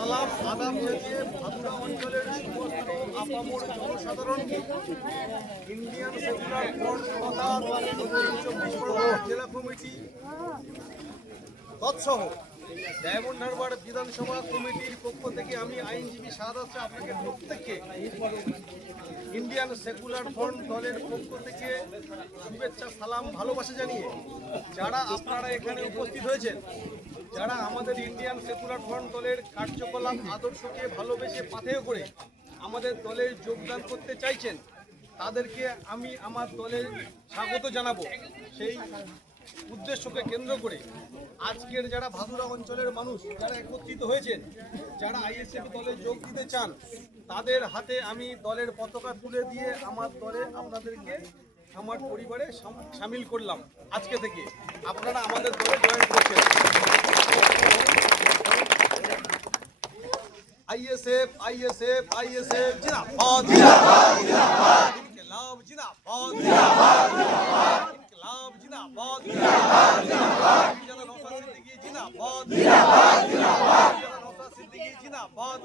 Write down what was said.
সালাম আদাব জানিয়ে ভাদুরা অঞ্চলের সমস্ত আপামর জনসাধারণকে ইন্ডিয়ান সেকুলার ফ্রন্ট তথা দক্ষিণ চব্বিশ পরগনা জেলা কমিটি তৎসহ ডায়মন্ড হারবার বিধানসভা কমিটির পক্ষ থেকে আমি আইনজীবী শাহাদাত শাহ আপনাকে প্রত্যেককে ইন্ডিয়ান সেকুলার ফ্রন্ট দলের পক্ষ থেকে শুভেচ্ছা সালাম ভালোবাসা জানিয়ে যারা আপনারা এখানে উপস্থিত হয়েছেন, যারা আমাদের ইন্ডিয়ান সেকুলার ফ্রন্ট দলের কার্যকলাপ আদর্শকে ভালোবেসে পাথেয় করে আমাদের দলে যোগদান করতে চাইছেন, তাদেরকে আমি আমার দলে স্বাগত জানাবো। সেই উদ্দেশ্যকে কেন্দ্র করে আজকের যারা ভাদুরা অঞ্চলের মানুষ যারা একত্রিত হয়েছেন, যারা আইএসএফ দলে যোগ দিতে চান, তাদের হাতে আমি দলের পতাকা তুলে দিয়ে আমার দলে আপনাদেরকে আমার পরিবারে সামিল করলাম। আজকে থেকে আপনারা আমাদের দলে জয়েন করছেন। আইএসএফ আইএসএফ আইএসএফ জিন্দাবাদ জিন্দাবাদ জিন্দাবাদ, ইনকিলাব জিন্দাবাদ জিন্দাবাদ জিন্দাবাদ, ইনকিলাব জিন্দাবাদ জিন্দাবাদ জিন্দাবাদ, নওশাদ সিদ্দিকী জিন্দাবাদ জিন্দাবাদ জিন্দাবাদ, নওশাদ সিদ্দিকী জিন্দাবাদ।